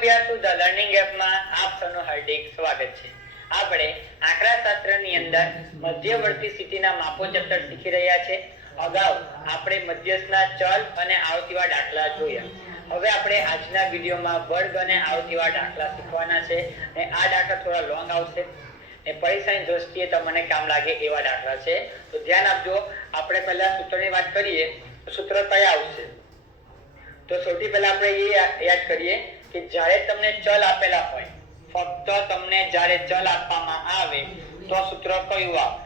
The learning એપમાં આપ સૌનું હાર્દિક સ્વાગત છે। આપણે આંકડાશાસ્ત્રની અંદર મધ્યવર્તી સ્થિતિના માપો ચેપ્ટર શીખી રહ્યા છે। અગાઉ આપણે મધ્યસ્થના ચલ અને આવતીવા દાખલા જોયા। હવે આપણે આજના વિડિયોમાં વર્ગ અને આવતીવા દાખલા શીખવાના છે અને આ દાખલા થોડા લોંગ આવશે અને પરીક્ષાની દ્રષ્ટિએ તમને કામ લાગે એવા દાખલા છે, તો ધ્યાન આપજો। આપણે પહેલા સૂત્રની વાત કરીએ તો સૂત્ર કયા આવશે? તો સૌથી પહેલા આપણે એ યાદ કરીએ કે જ્યારે તમને ચલ આપેલા હોય, ફક્ત તમને જ્યારે ચલ આપવામાં આવે તો સૂત્ર કયું આવે?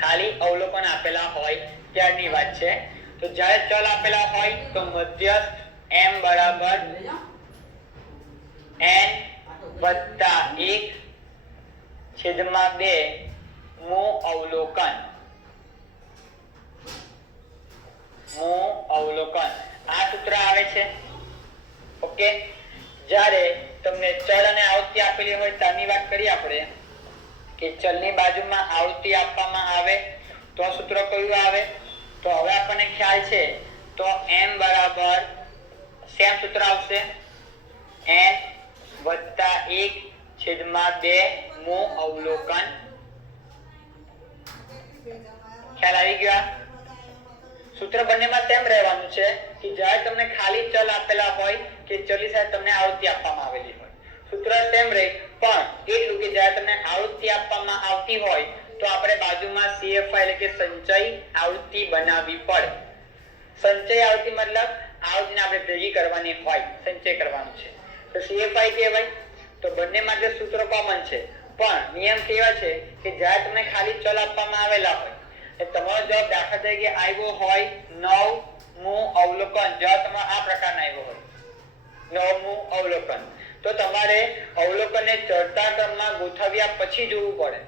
ખાલી અવલોકન આપેલા હોય ત્યારની વાત છે। તો જ્યારે ચલ આપેલા હોય તો મધ્યસ્થ m બરાબર n વત્તા 1 છેદમાં 2 મુ અવલોકન આ સૂત્ર આવે છે। ઓકે, જ્યારે તમને ચલ અને આવૃત્તિ આપેલી હોય ત્યારની વાત કરીએ આપણે કે ચલની બાજુમાં આવૃત્તિ આપવામાં આવે તો સૂત્ર કયું આવે? તો હવે આપણને ખ્યાલ છે તો m બરાબર સેમ સૂત્ર આવશે n વત્તા 1 છેદમાં 2 મુ અવલોકન। ખ્યાલ આવી ગયો? સૂત્ર બંનેમાં સેમ રહેવાનું છે કે જ્યારે તમને ખાલી ચલ આપેલા હોય કે ચલની સાથે તમને આવૃત્તિ આપવામાં આવેલી હોય, સૂત્ર સેમ રહે, પણ એટલું કે જ્યારે તમને આવૃત્તિ આપવામાં આવતી હોય તો આપણે બાજુમાં CFI એટલે કે સંચય આવૃત્તિ બનાવવી પડે। સંચય આવૃત્તિ મતલબ આવૃત્તિને આપણે ભેગી કરવાની હોય, સંચય કરવાનું છે તો CFI કહેવાય। તો બંને માટે સૂત્ર કોમન છે, પણ નિયમ કેવા છે કે જ્યારે તમને ખાલી ચલ આપવામાં આવેલા હોય એ તમારો જવાબ દાખલા તરીકે આવ્યો હોય 9 મુ અવલોકન, જવાબ તમારો આ પ્રકારનો આવ્યો હોય 9 મુ અવલોકન, તો તમારે અવલોકનને ચડતા ક્રમમાં ગોઠવ્યા પછી જોવું પડે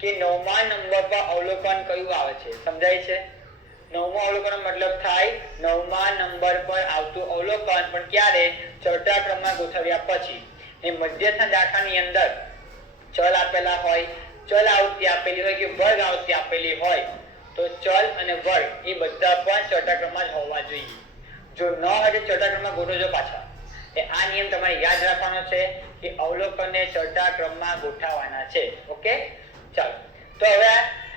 કે 9મા નંબર પર અવલોકન કયું આવે છે। સમજાય છે? 9મું અવલોકનનો મતલબ થાય 9મા નંબર પર આવતું અવલોકન, પણ ક્યારે? ચડતા ક્રમમાં ગોઠવ્યા પછી। એ મધ્યસ્થના દાખલાની અંદર ચલ આપેલા હોય, ચલ આવૃત્તિ આપેલી હોય કે વર્ગ આવૃત્તિ આપેલી હોય તો ચલ અને વર્ગ એ બધા પણ ચડતા ક્રમમાં જ હોવા જોઈએ। જો ન હોય તો ચડતા ક્રમમાં ગોઠવજો પાછા। આ નિયમ તમારે યાદ રાખવાનો છે કે અવલોકનને ચડતા ક્રમમાં ગોઠવવાના છે। ઓકે, ચાલો તો હવે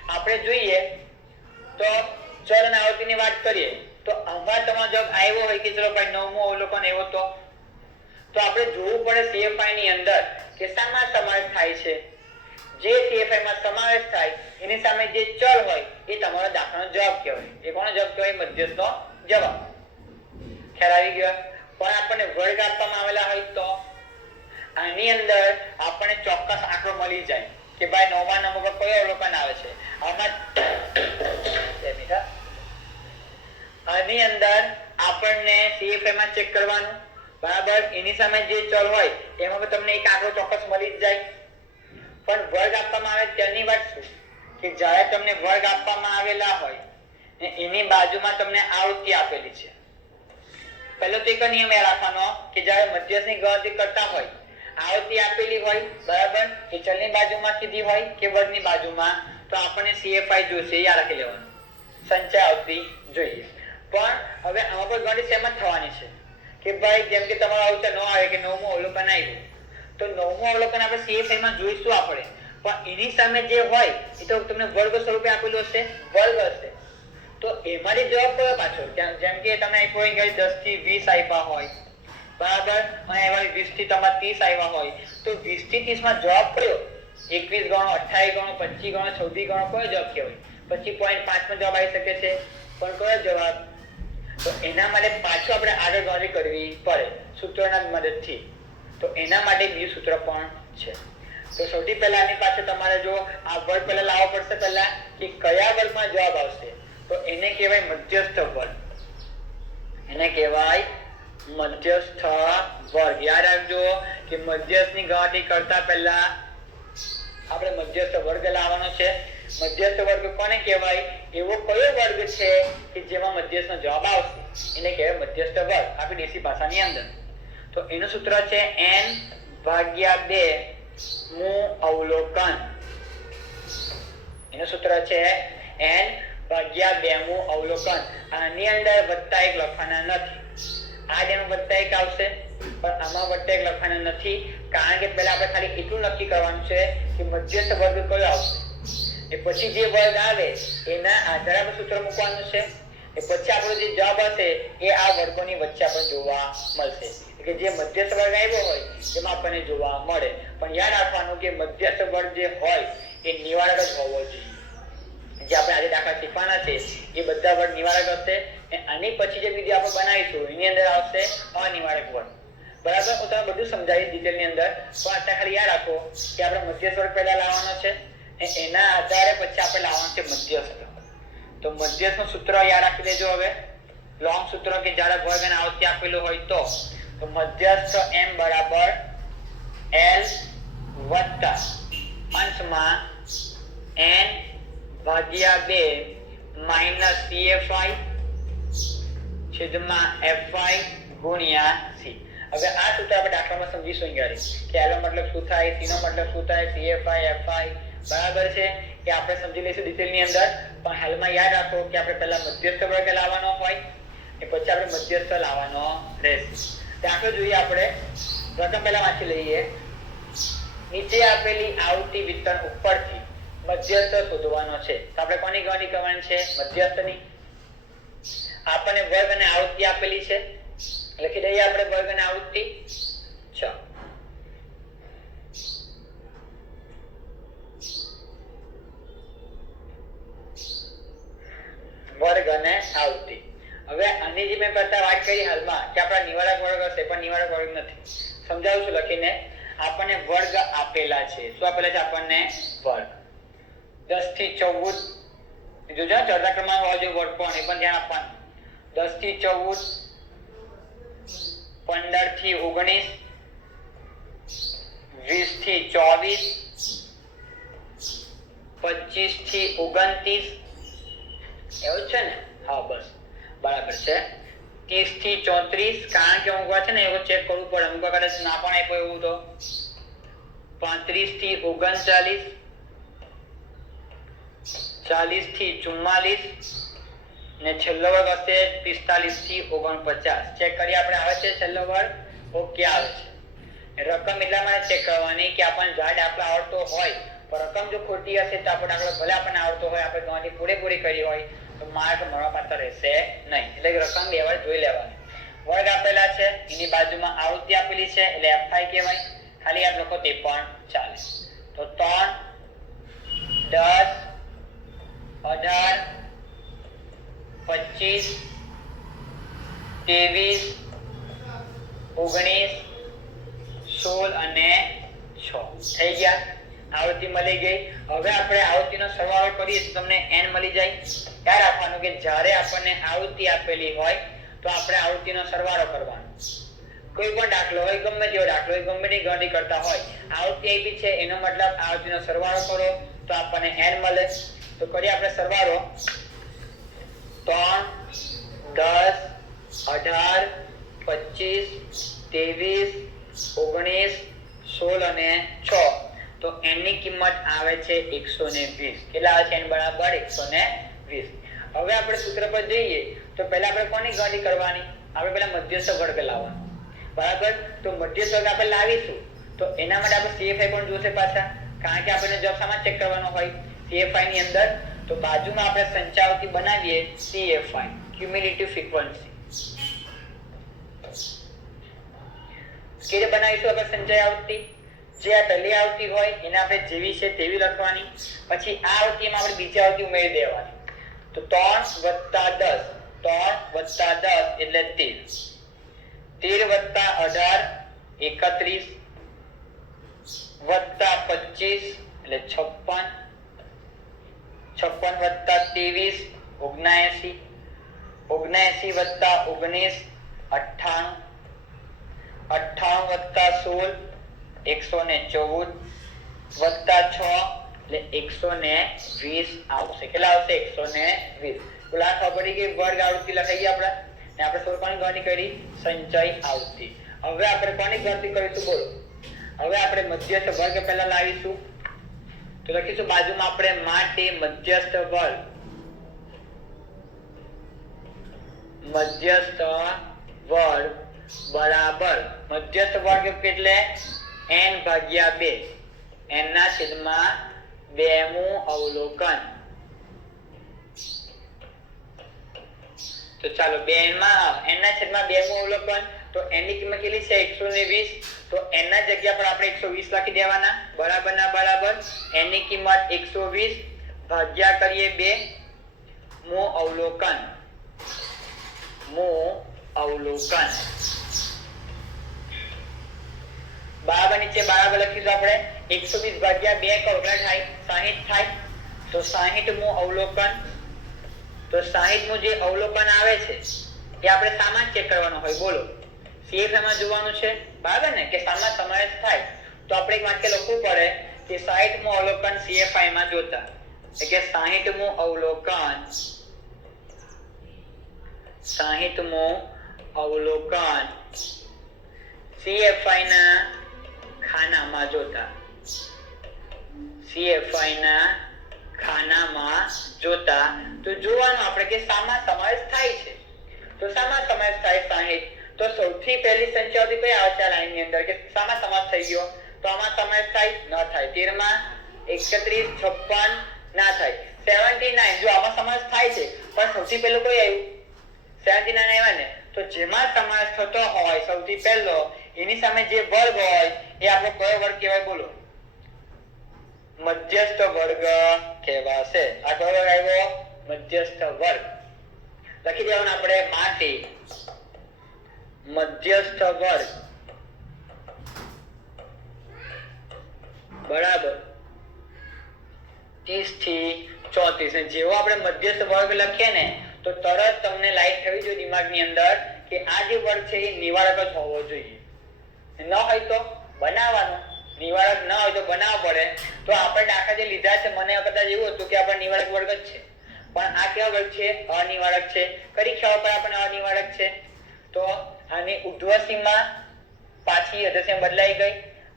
આપણે જોઈએ તો ચલ અને આવૃત્તિની વાત કરીએ તો આમાં તમારો જવાબ આવ્યો હોય કે ચલો ભાઈ 9મું અવલોકન એવો તો આપણે જોવું પડે CFI ની અંદર કે શામાં સમાવેશ થાય છે। જે CFI માં સમાવેશ થાય એની સામે જે ચલ હોય એ તમારો દાખલાનો જવાબ કહેવાય। એ કોનો જવાબ કહેવાય? મધ્યસ્થનો જવાબ। ખ્યાલ આવી ગયો? પણ આપણને વર્ગ આપવામાં આવેલા હોય તો આની અંદર આપણને ચોક્કસ આંકડો મળી જાય કે ભાઈ 9મા નંબર પર કયો અવલોકન આવે છે। આની અંદર આપણને CFI માં ચેક કરવાનું, બરાબર, એની સામે જે ચલ હોય એમાં તમને એક આંકડો ચોક્કસ મળી જ જાય। પણ વર્ગ આપવામાં આવે ત્યારની વાત શું કે જ્યારે તમને વર્ગ આપવામાં આવેલા હોય ને એની બાજુમાં તમને આવૃત્તિ આપેલી છે, પહેલો તો એક નિયમ એ રાખવાનો કે જ્યારે મધ્યસ્થની ગણતરી કરતા હોય આવૃત્તિ આપેલી હોય, બરાબર, કે ચલની બાજુમાં સીધી હોય કે વર્ગની બાજુમાં, તો આપણને CFI જોશે, યાદ રાખી લેવાનું, સંચય આવૃત્તિ જોઈએ। પણ હવે આમાં પર ગણતરી સેમ જ થવાની છે કે ભાઈ જેમ કે તમારો આવશે ન આવે કે 9મું અવલોકન આવ્યું તો 9મું અવલોકન આપણે CFI માં જોઈશું આપણે, પણ એની સામે જે હોય એ તો તમને વર્ગ સ્વરૂપે આપેલું હશે, વર્ગ હશે, તો એમાંથી જવાબ કયો પાછો? જેમ કે તમને આપ્યો હોય કે 10 થી 20 આપ્યા હોય, બરાબર, અને એવા 20 થી તમારે 30 આવ્યા હોય તો 20 થી 30 માં જવાબ કયો? 21 ગણો, 28 ગણો, 25 ગણો, 26 ગણો, કયો જવાબ કહેવાય? 25.5 માં જવાબ આવી શકે છે, પણ કયો જવાબ? તો એના માટે પાછું આપણે આગળ ગણતરી કરવી પડે સૂત્રના મદદથી। તો એના માટે બીજું સૂત્ર પણ છે। તો સૌથી પહેલા આની પાસે તમારે જો આ વર્ગ પહેલા લાવવો પડશે પહેલા કે કયા વર્ગમાં જવાબ આવશે, તો એને કહેવાય મધ્યસ્થ વર્ગ। એને કહેવાય મધ્યસ્થ વર્ગ। યાદ રાખજો કે મધ્યસ્થની ગણતરી કરતા પહેલા આપણે મધ્યસ્થ વર્ગ લાવવાનો છે। મધ્યસ્થ વર્ગ કોને કહેવાય? એવો કયો વર્ગ છે કે જેમાં મધ્યસ્થનો જવાબ આવશે એને કહેવાય મધ્યસ્થ વર્ગ આપણી દેશી ભાષાની અંદર। તો એનું સૂત્ર છે n ભાગ્યા 2 મુ અવલોકન। એનું સૂત્ર છે n ભાગ્યા 2 મુ અવલોકન। આની અંદર વત્તા 1 લખવાના નથી, આ જેમ વત્તા 1 આવશે પણ આમાં વત્તા 1 લખવાના નથી, કારણ કે પહેલા આપણે ખાલી એટલું નક્કી કરવાનું છે કે મધ્યસ્થ વર્ગ કયો આવશે, એ પછી જે વર્ગ આવે એના આધારે આપણે સૂત્ર મૂકવાનું છે, એ પછી આપણો જે જવાબ હશે એ આ વર્ગોની વચ્ચે આપણને જોવા મળશે, કે જે મધ્યસ્થ વર્ગ આવ્યો હોય એમાં આપણને જોવા મળે. પણ યાદ રાખવાનું કે મધ્યસ્થ વર્ગ જે હોય એ નિવારક જ હોવો જોઈએ. જે આપણે આજે દાખલા શીખવાના છે એ બધા વર્ગ નિવારક હશે, અને આની પછી જે વિડિયો આપણે બનાવીશું એની અંદર આવશે અનિવારક વર્ગ. બરાબર, હું તમને બધું સમજાવીશ ડિટેલની અંદર, પણ અત્યારે ખાલી યાદ રાખો કે આપણે મધ્યસ્થ વર્ગ પહેલા લાવવાનો છે, એના આધારે પછી આપણે લાવવાનું છે મધ્યસ્થ. તો મધ્યસ્થનું સૂત્ર યાદ રાખી લેજો. હવે લોંગ સૂત્ર કે જ્યારે વર્ગ અને આવૃત્તિ આપેલું હોય તો મધ્યસ્થ m બરાબર l વત્તા અંશમાં n ભાગ્યા 2 માઈનસ cfi છેદમાં fi ગુણ્યા c. હવે આ સૂત્ર આપણે દાખલામાં સમજીશું અહીંયા કે l નો મતલબ શું થાય, c નો મતલબ શું થાય, cfi fi બરાબર છે કે આપણે સમજી લઈશું ડિટેલની અંદર. પણ હાલમાં યાદ રાખો કે આપણે પહેલા મધ્યસ્થ વર્ગ લાવવાનો હોય એ પછી આપણે મધ્યસ્થ લાવવાનો રહેશે. દાખલો જોઈએ આપણે. પ્રથમ પહેલા વાંચી લઈએ. નીચે આપેલી આવૃત્તિ વિતરણ ઉપરથી મધ્યસ્થ શોધવાનો છે. તો આપણે કોની ગણતરી કરવાની છે? મધ્યસ્થની. આપણને વર્ગ અને આવૃત્તિ આપેલી છે, લખી દઈએ આપણે વર્ગ અને આવૃત્તિ. ચાલો વર્ગ અને આવૃત્તિ. હવે આની જે મેં કરતા વાત કરી હાલમાં કે આપણા નિવારક વર્ગ હશે, પણ નિવારક વર્ગ નથી. સમજાવું છું લખીને. આપણને વર્ગ આપેલા છે. શું આપેલા છે આપણને? વર્ગ. 10 થી 14 જોજો, ચડતા ક્રમાંક હોવા જોઈએ વર્ગ પણ, એ પણ ધ્યાન આપવાનું. 10 થી 14, 15 થી 19, 20 થી 24, 25 થી 29 એવું છે ને? હા બસ બરાબર છે. 30 થી 34, કારણ કે અમુક છે ને એવું ચેક કરવું પડે, અમુક કદાચ ના પણ આપ્યો એવું તો. 35 થી 39, 40 થી 44 ને છેલ્લો વર્ગ હશે 45 થી 49. ચેક કરી આપણે. આવે છે છેલ્લો વર્ગ? ઓકે આવે છે. રકમ એટલા માટે ચેક કરવાની કે આપણને જો દાખલા આવડતો હોય, પણ રકમ જો ખોટી હશે તો આપણે દાખલો ભલે આપણને આવડતો હોય, આપણે ગણતરી પૂરેપૂરી કરી હોય તો માર્ક મળવા પાત્ર રહેશે નહીં. એટલે કે રકમ બે વાર જોઈ લેવાની. વર્ગ આપેલા છે, એની બાજુમાં આવૃત્તિ આપેલી છે એટલે fi કહેવાય. ખાલી યાદ લખો તે પણ ચાલે. તો 3, 10, 18, 25, 23, 19, 16 અને 6 થઈ ગયા. આવૃત્તિ મળી ગઈ. હવે આપણે આવૃત્તિનો સરવાળો કરીએ તો તમને n મળી જાય. યાદ રાખવાનું કે જ્યારે આપણને આવૃત્તિ આપેલી હોય તો આપણે આવૃત્તિનો સરવાળો કરવાનો. કોઈ પણ દાખલો હોય, ગમે તેવો દાખલો હોય, ગમે તેની ગણતરી કરતા હોય, આવૃત્તિ આપી છે એનો મતલબ આવૃત્તિનો સરવાળો કરો તો આપણને n મળે. તો કરીએ આપણે સરવાળો. 3, 10, 18, 25, 23, 19, 16 અને 6. તો n ની કિંમત આવે છે 120. કેટલા આવે છે? n બરાબર 120. હવે આપણે સૂત્ર પર જઈએ તો પહેલા આપણે કોની ગણતરી કરવાની? આપણે પહેલા મધ્યસ્થ વર્ગ લાવવાનો. બરાબર, તો મધ્યસ્થ વર્ગ આપણે લાવીશું તો એના માટે આપણે CFI પણ જોશે પાછા, કારણ કે આપણને જવાબ સામાં ચેક કરવાનો હોય CFI ની અંદર. તો બાજુમાં આપણે સંચાવતી બનાવીએ CFI, ક્યુમ્યુલેટિવ ફ્રીક્વન્સી. કેવી બનાવીશું આપણે સંચય આવૃત્તિ? જે આ પહેલી આવૃત્તિ હોય એને આપણે જેવી છે તેવી લખવાની. પછી આ આવૃત્તિમાં આપણે બીજી આવૃત્તિ ઉમેરી દેવાની. તો 3 + 10, 3 + 10 એટલે 13, 13 + 18 31 +25 એટલે 56, 56 + 23 79, 79 + 19 98, 98 + 16 114 +6 એટલે 120 આવશે. કેટલા આવશે? 120. તો આ ખબર પડી કે વર્ગ આવૃત્તિ લખાઈએ આપણે. ને આપણે સૌ કોની ગણતરી કરી? સંચય આવૃત્તિ. હવે આપણે કોની ગણતરી કરીશું? બોલો. હવે આપણે મધ્યસ્થ વર્ગ પહેલા લાવીશું. તો લખીશું બાજુમાં આપણે માટે મધ્યસ્થ વર્ગ. મધ્યસ્થ વર્ગ બરાબર મધ્યસ્થ વર્ગ એટલે n ભાગ્યા 2 n ના છેદમાં 2મું અવલોકન. તો ચાલો 2n માં n ના છેદમાં 2મું અવલોકન. તો n ની કિંમત કેટલી છે 120. તો n ના જગ્યા પર આપણે 120 લખી દેવાના. બરાબર ના બરાબર n ની કિંમત 120 ભાગ્યા કરીએ 2 મું અવલોકન. બરાબર નીચે બરાબર લખીશું આપણે 120 ભાગ્યા 2 કરો કેટલા થાય 60 થાય. તો 60મું અવલોકન. તો 60મું જે અવલોકન આવે છે એ આપણે સામાન ચેક કરવાનો હોય. બોલો CFA માં જોવાનું છે બરાબર ને કે સામાન સમાવેશ થાય. તો આપણે એક વાક્ય લખવું પડે કે 60મું અવલોકન CFI માં જોતા. એટલે કે 60મું અવલોકન 60મું અવલોકન CFI ના ખાનામાં જોતા. CFI ના ખાનામાં જોતા. તો જોવાનું આપણે કે સામા સમાવેશ થાય છે. તો સામા સમાવેશ થાય 60. તો સૌથી પહેલી સંખ્યા કઈ આવે છે આ લાઈન ની અંદર કે સામા સમાવેશ થઈ ગયો. તો આમાં સમાવેશ થાય ન થાય. 13 માં 31 56 ના થાય. 79 જો આમાં સમાવેશ થાય છે પણ સૌથી પહેલું કોઈ આવ્યું 79 આવ્યા ને. તો જેમાં સમાવેશ થતો હોય સૌથી પહેલો એની સામે જે વર્ગ હોય એ આપણો કયો વર્ગ કહેવાય બોલો મધ્યસ્થ વર્ગ કહેવાશે. આ કયો વર્ગ આવ્યો મધ્યસ્થ વર્ગ. લખી દેવાનું આપણે માટે મધ્યસ્થ વર્ગ બરાબર 30 થી 34. જેવો આપણે મધ્યસ્થ વર્ગ લખીએ ને તો તરત તમને લાઈટ થવી જોઈએ દિમાગની અંદર કે આ જે વર્ગ છે એ નિવારક જ હોવો જોઈએ. ન હોય તો બનાવવાનો. નિવારક ન હોય તો બનાવવો પડે. તો આપણે દાખલા જે લીધા છે મને કદાચ એવું હતું કે આપણે નિવારક વર્ગ જ છે પણ આ કેવો વર્ગ છે અનિવારક છે. કઈ ખ્યાલ પર આપણે અનિવારક છે. તો આની ઉર્ધ્વ સીમા પાછી અધસીમા બદલાઈ ગઈ.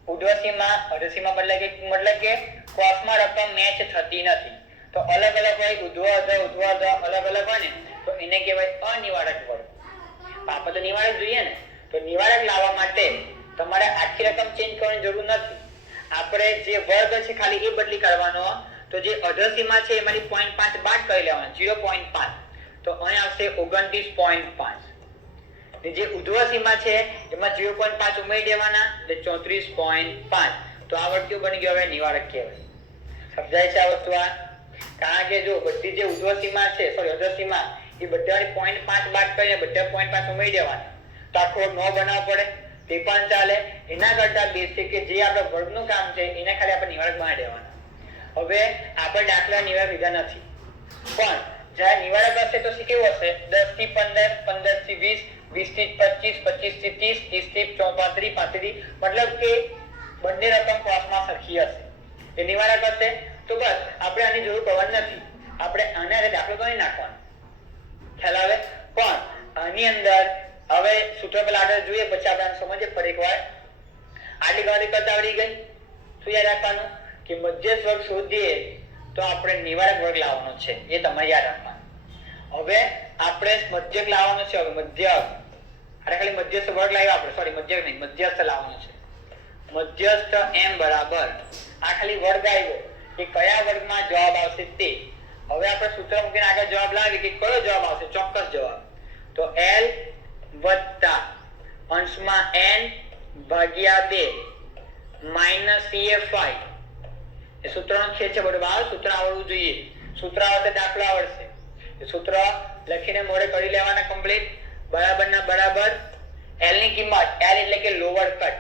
ઉર્ધ્વ સીમા અધસીમા બદલાઈ ગઈ મતલબ કે કોષમાં રકમ મેચ થતી નથી. તો અલગ અલગ હોય ઉર્ધ્વ અલગ અલગ હોય ને તો એને કહેવાય અનિવારક વર્ગ. આપણે તો નિવારક જોઈએ ને. તો નિવારક લાવવા માટે તમારે આખી રકમ ચેન્જ કરવાની જરૂર નથી. આપણે જે વર્ગ છે ખાલી એ બદલી કરવાનો. તો જે અધસીમા છે એમાંથી 0.5 બાદ કરી લેવાનો 0.5. તો અહીં આવશે 29.5. જે ઉર્ધ્વ સીમા છે એમાં 0.5 ઉમેરી દેવાના એટલે 34.5. તો આ વર્ગ કેવું બની ગયો હવે નિવારક કહેવાય. સમજાય છે આ વસ્તુ? આ કારણ કે જો બધી જે ઉર્ધ્વ સીમા છે સોરી અધર સીમા એ બધાની 0.5 બાદ કરીને બધા 0.5 ઉમેરી દેવાના. તો આખો ન બનાવવો પડે તે પણ ચાલે. એના કરતા બેસ્ટ છે કે જે આપણે વર્ગનું કામ છે એને ખાલી આપણે નિવારક બનાવી દેવાના. હવે આપણે દાખલા નિવારક લીધા નથી પણ જ્યારે નિવારક હશે તો કેવું હશે 10 થી 15 15 થી 20 20 થી 25 25 થી 30 30 થી 35 35 મતલબ કે બંને રકમ ક્રોસમાં સરખી હશે. એ નિવારક હશે તો બસ આપણે આની જરૂર પડવાની નથી. આપણે આને દાખલો કરી નાખવાનો. ખ્યાલ આવે? પણ આની અંદર હવે સૂત્ર પેલા આગળ જોઈએ પછી આપણે સમજીએ ફરી એકવાર. આટલી ગણતરી કરતા આવડી ગઈ. શું યાદ રાખવાનું કે મધ્યસ્થ વર્ગ શોધીએ તો આપણે નિવારક વર્ગ લાવવાનો છે. એ તમારે યાદ રાખવાનું. હવે આપણે મધ્યક લાવવાનો છે. હવે મધ્યક આને ખાલી મધ્યસ્થ વર્ગ લાવ્યો આપણે સોરી મધ્યક નહીં મધ્યસ્થ લાવવાનો છે. મધ્યસ્થ m બરાબર આ ખાલી વર્ગ આવ્યો કે કયા વર્ગમાં જવાબ આવશે તે. હવે આપણે સૂત્ર મૂકીને આગળ જવાબ લાવીએ કે કયો જવાબ આવશે ચોક્કસ જવાબ. તો l વત્તા અંશમાં n ભાગ્યા 2 માઈનસ CFI એ સૂત્રનો ખેલ છે બરાબર. સૂત્ર આવડવું જોઈએ. સૂત્ર આવડે દાખલો આવડશે. એ સૂત્ર લખીને મોઢે કરી લેવાના કમ્પ્લીટ. બરાબર ના બરાબર l ની કિંમત l એટલે કે લોઅર કટ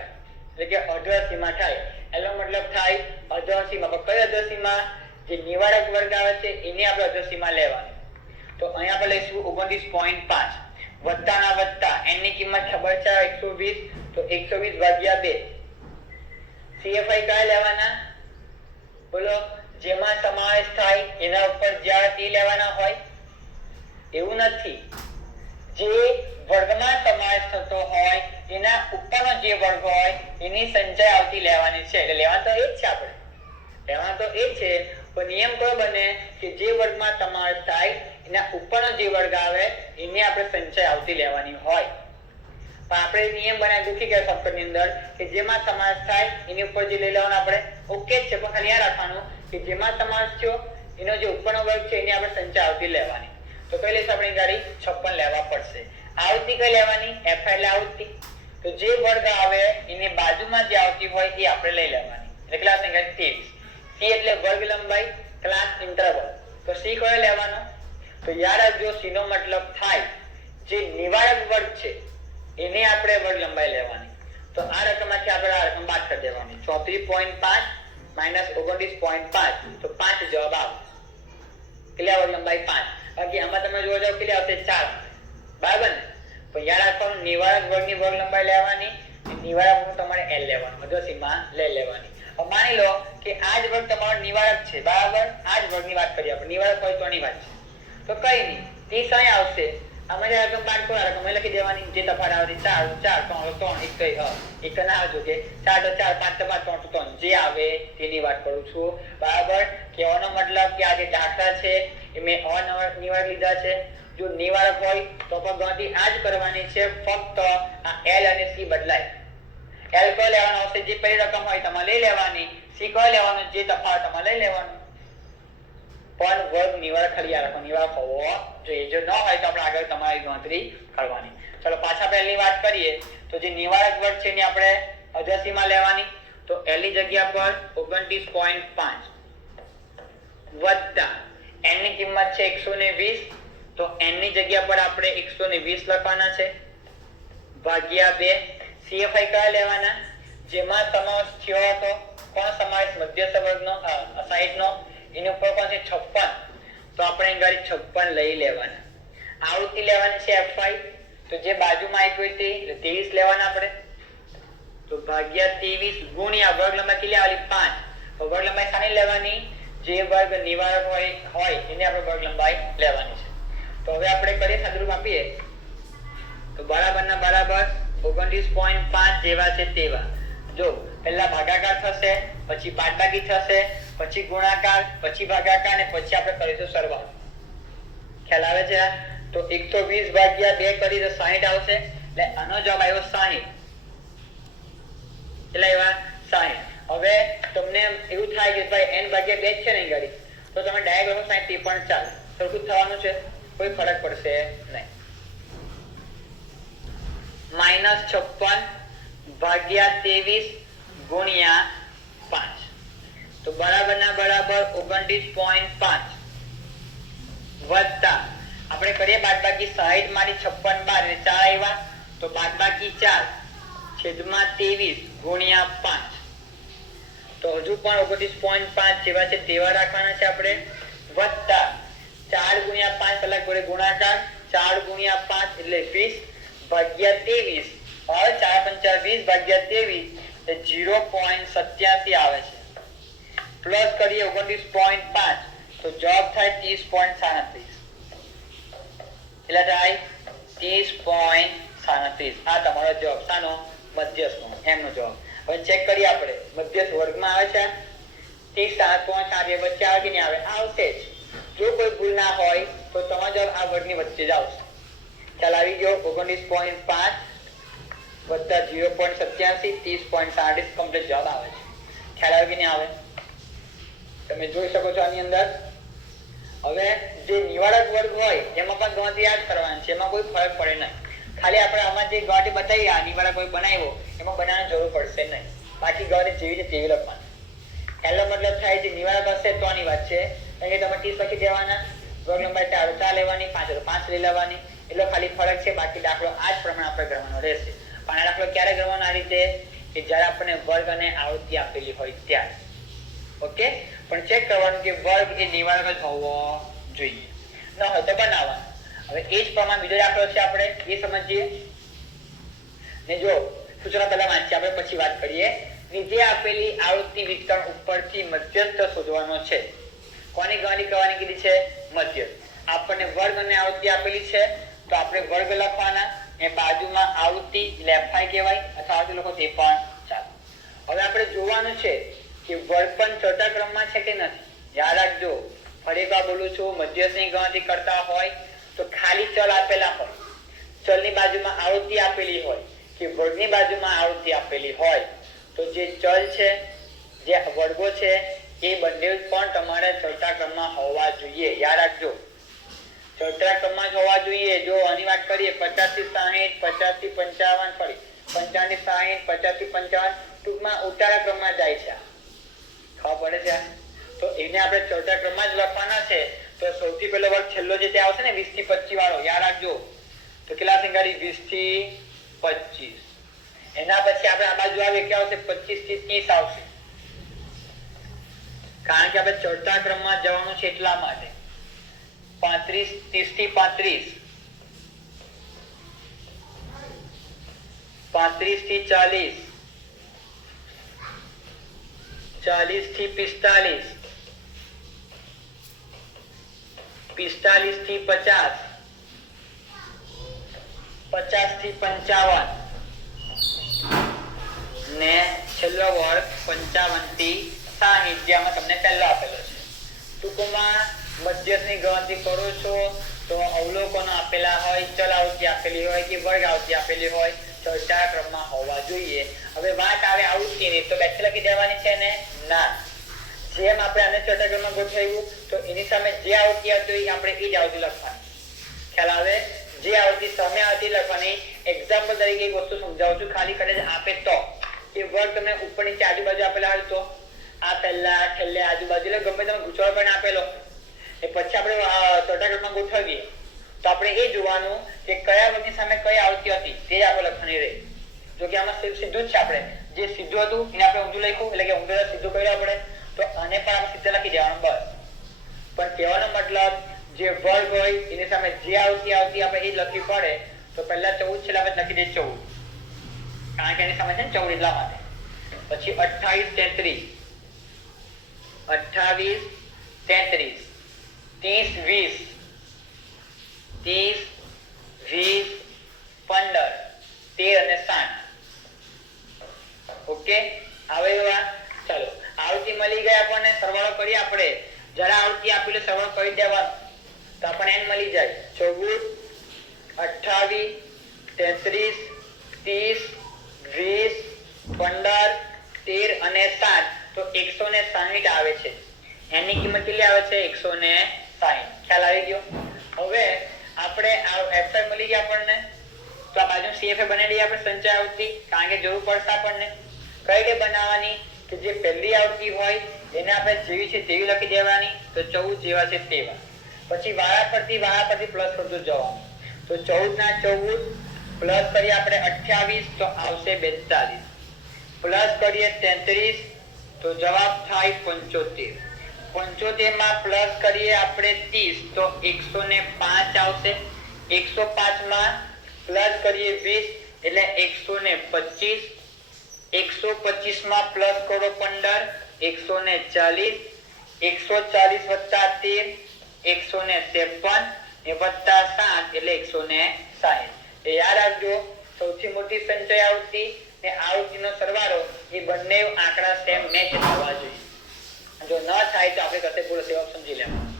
એટલે કે અધર સીમા થાય. l નો મતલબ થાય અધર સીમા. પણ કઈ અધર સીમા? જે નિવારક વર્ગ આવે છે એની આપણે અધર સીમા લેવાની. તો અહીંયા આપણે લઈશું 29.5 વત્તાના વત્તા n ની કિંમત ખબર છે 120. તો 120 ભાગ્યા 2 CFI કયા લેવાના બોલો? જેમાં સમાવેશ થાય એના ઉપર જ્યાં t લેવાના હોય. એવું નથી જે વર્ગમાં સમાવેશ થતો હોય એના ઉપરનો જે વર્ગ હોય એની સંખ્યા આવતી લેવાની છે. એટલે લેવાનું તો એ જ છે. આપણે લેવાનું તો એ છે પણ નિયમ કયો બને કે જે વર્ગમાં સમાવેશ થાય એના ઉપરનો જે વર્ગ આવે એની આપણે સંખ્યા આવતી લેવાની હોય. પણ આપણે નિયમ બનાવી દુખી ગયા શોર્ટકટની અંદર કે જેમાં સમાસ થાય એની ઉપર જે લઈ લેવાનું આપણે ઓકે જ છે, પણ ખાલી યાદ રાખવાનું કે જેમાં સમાસ થયો એનો જે ઉપરનો વર્ગ છે એની આપણે સંચય આવૃત્તિ લેવાની. તો કઈ લઈશું આપણે ગાડી 56 લેવા પડશે. આવૃત્તિ કઈ લેવાની? f એટલે આવૃત્તિ. તો જે વર્ગ આવે એની બાજુમાં જે આવતી હોય એ આપણે લઈ લેવાની. એટલે ક્લાસ સંખ્યા 23. c એટલે વર્ગ લંબાઈ, ક્લાસ ઇન્ટરવલ. તો c કયો લેવાનો? તો યાદ રાખજો c નો મતલબ થાય જે નિવારક વર્ગ છે એને આપણે વર્ગ લંબાઈ લેવાની. તો આ રકમમાંથી આપણે આ રકમ બાદ કરી દેવાની. 34.5 -29.5 તો 5 જવાબ આવે. કેટલા વર્ગ લંબાઈ? 5. બાકી આમાં તમે જોવા જાવ કેટલી આવશે? 4. બરાબર ને? પણ યાદ રાખવાનું નિવારક વર્ગની વર્ગ લંબાઈ લેવાની, નિવારક વર્ગ તમારે l લેવાનો, મધ્યસીમા લઈ લેવાની. હવે માની લો કે આ જ વર્ગ તમારો નિવારક છે, બરાબર? આ જ વર્ગની વાત કરીએ આપણે, નિવારક હોય તો આની વાત છે. તો કઈ નહીં, 30 અહીં આવશે. આમાં જે રકમ બાદ કરો રકમ લખી દેવાની, જે તફાવત આવે 4 4 3 એક ના આવજો કે 4 તો 4 5 તો 5 3 તો 3 જે આવે તેની વાત કરું છું, બરાબર? કહેવાનો મતલબ કે આ જે દાખલા છે એ મેં અનિવાર્ય લીધા છે. જો નિવારક હોય તો પણ ગણતરી આ જ કરવાની છે, ફક્ત આ l અને c બદલાય. l કયો લેવાનો આવશે? જે પહેલી રકમ હોય તમારે લઈ લેવાની, c કયો લેવાનો? જે તફાવત તમારે લઈ લેવાનો. પણ વર્ગ નિવારક ખાલી યાદ રાખો, નિવારક હોવો જોઈએ. જો ન હોય તો આપણે આગળ તમારી ગણતરી કરવાની. ચલો પાછા પહેલી વાત કરીએ તો જે નિવારક વર્ગ છે એની આપણે અધ્યાસીમાં લેવાની. તો l ની જગ્યા પર 29.5 વત્તા n ની કિંમત છે 120, તો n ની જગ્યા પર આપણે 120 લખવાના છે, ભાગ્યા 2. CFI કયા લેવાના? જેમાં સમાવેશ થયો હતો કોણ સમાવેશ? મધ્યસ્થ વર્ગનો, સાઈડનો. એની ઉપર કોણ છે? 56. તો આપણે ગાડી 56 લઈ લેવાના. આવૃત્તિ લેવાની છે f5. તો જે બાજુમાં આવી હોય તે 23 લેવાના આપણે. તો ભાગ્યા 23 ગુણ્યા વર્ગ લંબાઈ કેટલી આવેલી? 5. તો વર્ગ લંબાઈ શાની લેવાની? જે વર્ગ નિવારક હોય એને આપણે વર્ગ લંબાઈ લેવાની છે. તો હવે આપણે કરીએ સાદુરૂપ આપીએ તો બરાબરના બરાબર 29.5 જેવા છે તેવા. જો પહેલા ભાગાકાર થશે, પછી બાદબાકી થશે, પછી ગુણાકાર, પછી ભાગાકાર અને પછી આપણે કરીશું સરવાળો. ખ્યાલ આવે છે? તો 120 ભાગ્યા 2 કરી તો 60 આવશે. એટલે આનો જવાબ આવ્યો 60. કેટલા આવ્યા? 60. હવે તમને એવું થાય કે ભાઈ n ભાગ્યા 2 છે ને ગાડી, તો તમે ડાયરેક્ટ 60 થી પણ ચાલે, સરખું થવાનું છે, કોઈ ફરક પડશે નહીં. -56 ભાગ્યા 23 ગુણ્યા 5 તો બરાબરના બરાબર 29.5 વત્તા આપણે કરીએ બાદબાકી 60 માંથી 56 બાદ એટલે 4 આવ્યા, તો બાદબાકી 4 છેદમાં 23 ગુણ્યા 5. તો હજુ પણ 29.5 જેવા છે તેવા રાખવાના છે આપણે, વત્તા 4 ગુણ્યા 5 કલાક વડે ગુણાકાર, 4 ગુણ્યા 5 એટલે 20 ભાગ્યા 23. હવે 4 × 5 = 20 ભાગ્યા 23 એટલે 0.87 આવે છે. પ્લસ કરીએ 29.5 તો જવાબ થાય 30.37. કેટલા થાય? 30.37. આ તમારો જવાબ શાનો? મધ્યસ્થનો, એમનો જવાબ. હવે ચેક કરીએ આપણે, મધ્યસ્થ વર્ગમાં આવે છે 37.8 વચ્ચે આવે કે નહીં આવે? આવશે જ. જો કોઈ ભૂલ ના હોય તો તમારો જવાબ આ વર્ગની વચ્ચે જ આવશે. ખ્યાલ આવી ગયો? 29.5 વત્તા 0.87 30.37 કમ્પ્લીટ જવાબ આવે છે. ખ્યાલ આવે કે નહીં આવે? તમે જોઈ શકો છો આની અંદર. હવે જે નિવારક વર્ગ હોય એમાં પણ ગણતરી યાદ કરવાની છે, એમાં કોઈ ફરક પડે નહીં. ખાલી આપણે આમાં જે ગણતરી બતાવી આ નિવારક કોઈ બનાવ્યો એમાં બનાવવાની જરૂર પડશે નહીં. બાકી ગણતરી જેવી છે તેવી લખવાની. એનો મતલબ થાય છે નિવારક હશે તો આની વાત છે, કારણ કે તમે 30 લખી દેવાના, વર્ગ લંબાઈ 4 લેવાની, 5 તો 5 લઈ લેવાની, એટલો ખાલી ફરક છે. બાકી દાખલો આ જ પ્રમાણે આપણે ગણવાનો રહેશે. પણ આ દાખલો ક્યારે ગણવાનો? આ રીતે કે જ્યારે આપણને વર્ગ અને આવૃત્તિ આપેલી હોય ત્યારે. ઓકે, પણ ચેક કરવાનું કે વર્ગ એ નિવારક જ હોવો જોઈએ, ન હોય તો બનાવવાનો. હવે એ જ પ્રમાણે બીજો દાખલો છે, આપણે એ સમજીએ ને. જો સૂચના પહેલા વાંચીએ, આપણે પછી વાત કરીએ. નીચે આપેલી આવૃત્તિ વિતરણ ઉપરથી મધ્યસ્થ શોધવાનો છે. કોની ગણતરી કરવાની કીધી છે? મધ્યસ્થ. આપણને વર્ગ અને આવૃત્તિ આપેલી છે તો આપણે વર્ગ લખવાના, એ બાજુમાં આવૃત્તિ એટલે fi કહેવાય, અથવા આવૃત્તિ લખો તે પણ ચાલે. હવે આપણે જોવાનું છે કે વર્ગ પણ ચડતા ક્રમમાં છે કે નથી. યાદ રાખજો, ફરી એકવાર બોલું છું, મધ્યસ્થની ગણતરી કરતા હોય તો ખાલી ચલ આપેલા હોય, ચલની બાજુમાં આવૃત્તિ આપેલી હોય કે વર્ગની બાજુમાં આવૃત્તિ આપેલી હોય તો જે ચલ છે, જે વર્ગો છે એ બંને પણ તમારે ચડતા ક્રમમાં હોવા જોઈએ. યાદ રાખજો, ચડતા ક્રમમાં જ હોવા જોઈએ. જો આની વાત કરીએ 50 થી 60, 50 થી 55, સોરી 55 થી 60, 50 થી 55, ટૂંકમાં ઉતારા ક્રમમાં જાય છે. ખબર પડે છે? તો એને આપણે ચડતા ક્રમમાં જ લખવાના છે. તો સૌથી પહેલો વર્ગ છેલ્લો જે તે આવશે ને 20 થી 25 વાળો, યાદ રાખજો. તો કેટલા સંગાડી? 20 થી 25. એના પછી આપણે આ બાજુ આવે કે આવશે 25 થી 30 આવશે, કારણ કે આપણે ચડતા ક્રમમાં જવાનું છે એટલા માટે. 35, 30 થી 35, 35 થી 40, 40 થી 45, 45 થી 50, 50 થી 55 ને છેલ્લો વર્ગ 55 થી 60, જેમાં તમને પહેલો આપેલો છે. ટૂંકમાં મધ્યસ્થની ગણતરી કરો છો તો અવલોકનો આપેલા હોય, ચલ આવૃત્તિ આપેલી હોય કે વર્ગ આવૃત્તિ આપેલી હોય, ચડતા ક્રમમાં હોવા જોઈએ. હવે વાત આવે આવૃત્તિની, તો બેઠી લખી દેવાની છે ને? ના. જેમ આપણે આને ચડતા ક્રમમાં ગોઠવ્યું તો એની સામે જે આવૃત્તિ હતી આપણે એ જ આવૃત્તિ લખવાની. ખ્યાલ આવે? જે આવૃત્તિ સામે આવતી લખવાની. એક્ઝામ્પલ તરીકે એક વસ્તુ સમજાવું છું, ખાલી કદાચ આપે તો કે વર્ગ તમને ઉપર નીચે આજુબાજુ આપેલા હોય તો આ પહેલા છેલ્લે આજુબાજુ એટલે ગમે તમે ગુચવાડો પણ આપેલો એ પછી આપણે ચડતા ક્રમમાં ગોઠવીએ તો આપણે એ જોવાનું કે કયા વર્ગની સામે કઈ આવૃત્તિ હતી તે જ આપણે લખવાની રહે. જો કે આમાં સીધું જ છે, આપણે જે સીધું હતું એને આપણે ઊંધું લખ્યું એટલે કે ઊંધું સીધું કર્યું આપણે, તો આને પણ આપણે સીધું લખી દેવાનું બસ. પણ કહેવાનો મતલબ જે વર્ગ હોય એની સામે જે આવૃત્તિ આવતી આપણે એ જ લખવી પડે. તો પહેલા 14 છેલ્લા આપણે લખી દે 14, કારણ કે એની સામે છે ને 14 એટલા માટે. પછી 28, 33, 28, 33, 30, 20, 30, 20, 15, 13 અને 60. ઓકે, આવે એવા. ચાલો આવૃત્તિ મળી ગઈ આપણને, સરવાળો કરીએ આપણે. જરા આવૃત્તિ આપેલી સરવાળો કરી દેવાનો તો આપણને n મળી જાય. 14, 28, 33, 30, 20, 15, 13 અને 60, તો 160 આવે છે. એની કિંમત કેટલી આવે છે? 160. ખ્યાલ આવી ગયો? હવે આપણે આ fi મળી ગયા આપણને, તો આ બાજુ cfa બનાવી દઈએ આપણે સંચય આવૃત્તિ, કારણ કે જરૂર પડશે આપણને. કઈ રીતે બનાવવાની? કે જે પહેલી આવૃત્તિ હોય એને આપણે જેવી છે તેવી લખી દેવાની, તો 14 જેવા છે તેવા. પછી વારા પરથી પ્લસ કરતું જવાનું. તો 14 ના 14 પ્લસ કરીએ આપણે 28 તો આવશે 42, પ્લસ કરીએ 33 તો જવાબ થાય 75, 75 માં પ્લસ કરીએ આપણે 30 તો 105 આવશે, 105 માં પ્લસ કરીએ 20 એટલે 125, 125 માં પ્લસ કરો 15 140, 140 વત્તા 13 153 એ વત્તા 7 એટલે 160. એ યાદ રાખજો, સૌથી મોટી સંચય આવૃત્તિ ને આવૃત્તિનો સરવાળો એ બંને આંકડા સેમ મેચ થવા જોઈએ. જો ન થાય તો આપણે કશે પૂરો સેવા સમજી લેવાનું.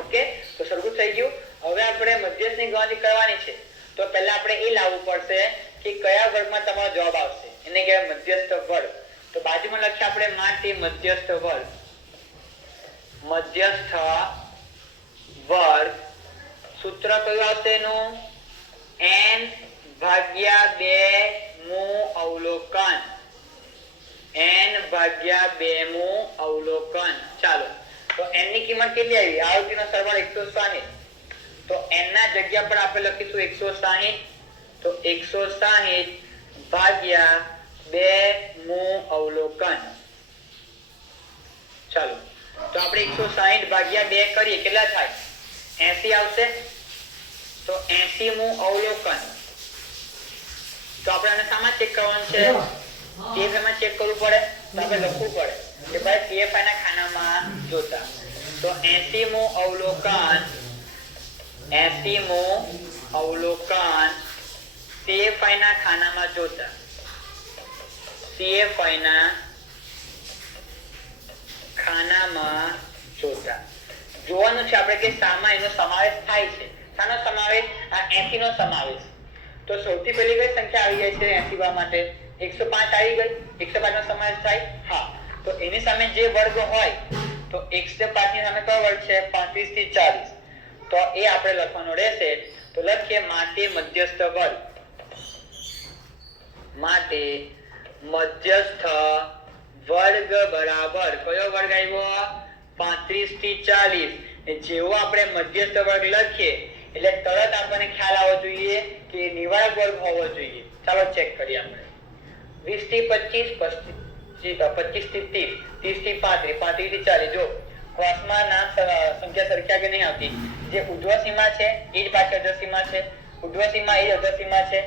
ઓકે, તો સરખું થઈ ગયું. હવે આપણે મધ્યસ્થની ગણતરી કરવાની છે. તો પહેલા આપણે એ લાવવું પડશે કે કયા વર્ગમાં તમારો જવાબ આવશે, એને કહેવાય મધ્યસ્થ વર્ગ. તો બાજુમાં લખીએ આપણે માટે મધ્યસ્થ વર્ગ. મધ્યસ્થ વર્ગ સૂત્ર કયું આવશે એનું? n ભાગ્યા 2 મું અવલોકન, n ભાગ્યા 2 મું અવલોકન. ચાલો, તો n ની કિંમત કેટલી આવી? આવૃત્તિનો સરવાળો 160, તો n ના જગ્યા પર આપણે લખીશું 160, તો 160 ભાગ્યા 2 મું અવલોકન. ચાલો, તો આપણે 160 ભાગ્યા 2 કરીએ કેટલા થાય? 80 આવશે. તો 80 મું અવલોકન. તો આપણે આને સામાં ચેક કરવાનું છે? cfi માં ચેક કરવું પડે, તો આપણે લખવું પડે કે ભાઈ cfi ના ખાનામાં જોતા. તો 80 મું અવલોકન, 80 મું અવલોકન cfi ના ખાનામાં જોતા, cfi ના ખાનામાં જોતા. જોવાનું છે આપણે કે શામાં એનો સમાવેશ થાય છે. શાનો સમાવેશ? આ 80 નો સમાવેશ. તો સૌથી પહેલી કઈ સંખ્યા આવી જાય છે 80 માટે? 105 આવી ગઈ. 105 નો સમાવેશ થાય? હા. તો એની સામે જે વર્ગ હોય તો 105 ની સામે કયો વર્ગ છે? 35 થી 40. તો એ આપણે લખવાનો રહેશે. તો લખીએ માટે મધ્યસ્થ વર્ગ. માટે મધ્યસ્થ વર્ગ બરાબર કયો વર્ગ આવ્યો? 35 થી 40. જેવો આપણે મધ્યસ્થ વર્ગ લખીએ એટલે તરત આપણને ખ્યાલ આવવો જોઈએ કે નિવારક વર્ગ હોવો જોઈએ. ચાલો ચેક કરીએ આપણે. 20 થી 25, 25 થી 30, 30 થી 35, 35 થી 40. જો ક્રોસમાં ના સંખ્યા સરખ્યા કે નહીં આવતી. જે ઉર્ધ્વ સીમા છે એ જ પાછી અધર સીમા છે, ઉર્ધ્વ સીમા એ જ અધર સીમા છે.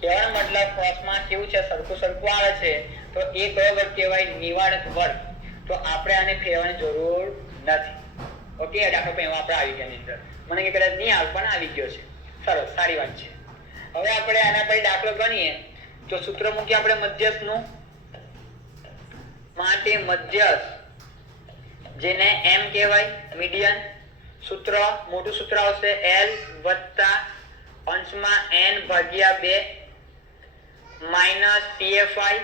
કહેવાનો મતલબ ક્રોસમાં કેવું છે? સરખું સરખું આવે છે. તો એ કયો વર્ગ કહેવાય? નિવારક વર્ગ. તો આપણે આને ફેરવવાની જરૂર નથી. ઓકે, આ દાખલો પણ આપણે આવી ગયા ની અંદર. મને કે કદાચ નહીં આવે પણ આવી ગયો છે. સરસ, સારી વાત છે. હવે આપણે આના પર દાખલો ગણીએ તો સૂત્ર મૂકીએ આપણે મધ્યસ્થનું. માટે મધ્યસ્થ જેને m કહેવાય, મીડિયન. સૂત્ર મોટું સૂત્ર આવશે l વત્તા અંશમાં n ભાગ્યા 2 માઈનસ CFI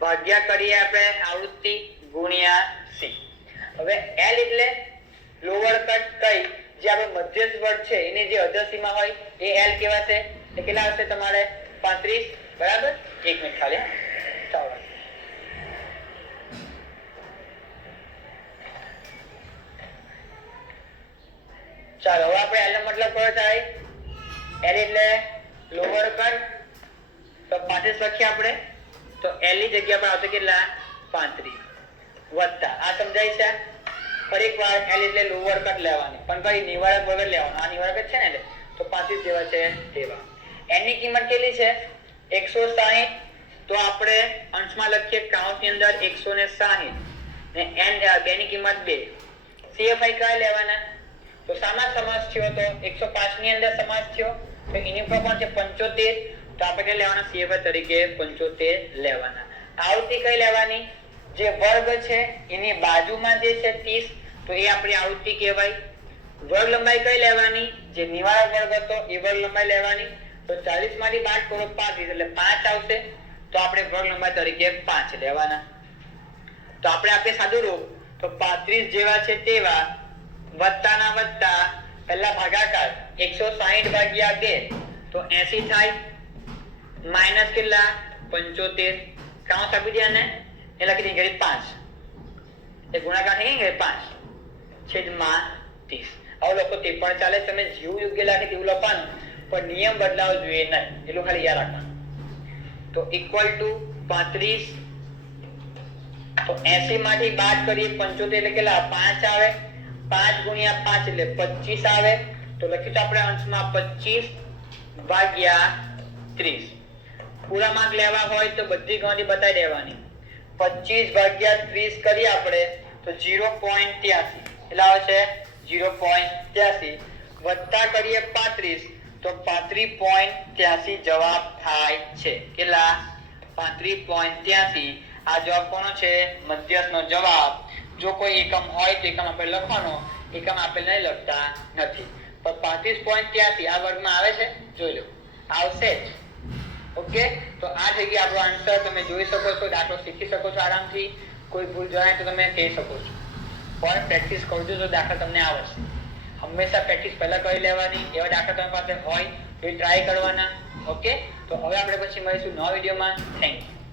ભાગ્યા કરીએ આપણે આવૃત્તિ ગુણ્યા c. હવે l એટલે લોઅર કટ કઈ જે આપણે મધ્યસ્થ વર્ગ છે એની જે અધર સીમા હોય એ l કહેવાશે. એટલે કેટલા હશે તમારે? 35. બરાબર. 1 મિનિટ ખાલી. ચાલો ચાલો હવે આપણે l નો મતલબ કયો થાય? l એટલે લોઅર કટ. તો 35 લખીએ આપણે. તો l ની જગ્યા પર આવશે કેટલા? 35 વત્તા આ સમજાય છે? ફરી એકવાર l એટલે લોઅર કટ લેવાની પણ કઈ નિવારક વગર લેવાનું. આ નિવારક જ છે ને એટલે તો 35 જેવા છે તેવા. n ની કિંમત કેટલી છે? 160. તો આપણે અંશમાં લખીએ કાઉન્ટની અંદર 160 ને n 2 ની કિંમત 2. CFI કયા લેવાના? તો સામા સમાસ થયો તો 105 ની અંદર સમાસ થયો તો એની ઉપર કોણ છે? 75. તો આપણે કઈ લેવાના? CFI તરીકે 75 લેવાના. આવૃત્તિ કઈ લેવાની? જે વર્ગ છે એની બાજુમાં જે છે 30 તો એ આપણી આવૃત્તિ કહેવાય. વર્ગ લંબાઈ કઈ લેવાની? જે નિવારક વર્ગ હતો એ વર્ગ લંબાઈ લેવાની. તો 40 માંથી બાદ કરો 35 એટલે 5 આવશે. તો આપણે વર્ગ લંબાઈ તરીકે 5 લેવાના. તો આપણે આપીએ સાદું રૂપ તો 35 જેવા છે તેવા વત્તાના વત્તા પહેલા ભાગાકાર 160 ભાગ્યા 2 તો 80 થાય. માઈનસ કેટલા? 75. કાઉન્સ આપી દે ને એ લખી દઈએ 5. એ ગુણાકાર થઈ ગયો 5 છેદમાં 30. આવો લખો તે પણ ચાલે. તમે જેવું યોગ્ય લાગે તેવું લખવાનું પણ નિયમ બદલાવો જોઈએ નહીં. એટલું ખાલી યાદ રાખવાનું. તો ઇક્વલ ટુ 35. તો 80 માંથી બાદ કરીએ 75 એટલે કેટલા? 5 આવે. 5 ગુણ્યા 5 એટલે 25 આવે. તો લખ્યું તો આપણે અંશમાં 25 ભાગ્યા 30. પૂરા માર્ક લેવા હોય તો બધી ગણતરી બતાવી દેવાની. 25 ભાગ્યા 30 કરીએ આપણે તો 0.83 એટલે આવે છે 0.83 વત્તા કરીએ 35 તો 35.83 જવાબ થાય છે. કેટલા? 35.83. આ જવાબ કોનો છે? મધ્યસ્થનો જવાબ. જો કોઈ એકમ હોય તો એકમ આપણે લખવાનો, એકમ આપણે નહીં લખતા નથી. પણ 35.83 આ વર્ગમાં આવે છે? જોઈ લો. આવશે જ. ઓકે, તો આ જગ્યાએ આપણો આન્સર તમે જોઈ શકો છો. દાખલો શીખી શકો છો આરામથી. કોઈ ભૂલ જણાય તો તમે કહી શકો છો. પણ પ્રેક્ટિસ કરજો તો દાખલા તમને આવડશે. હંમેશા પ્રેક્ટિસ પહેલા કરી લેવાની. એવા દાખલા તમારી પાસે હોય તો ટ્રાય કરવાના. ઓકે, તો હવે આપણે પછી મળીશું નવા વિડીયોમાં. Thank you.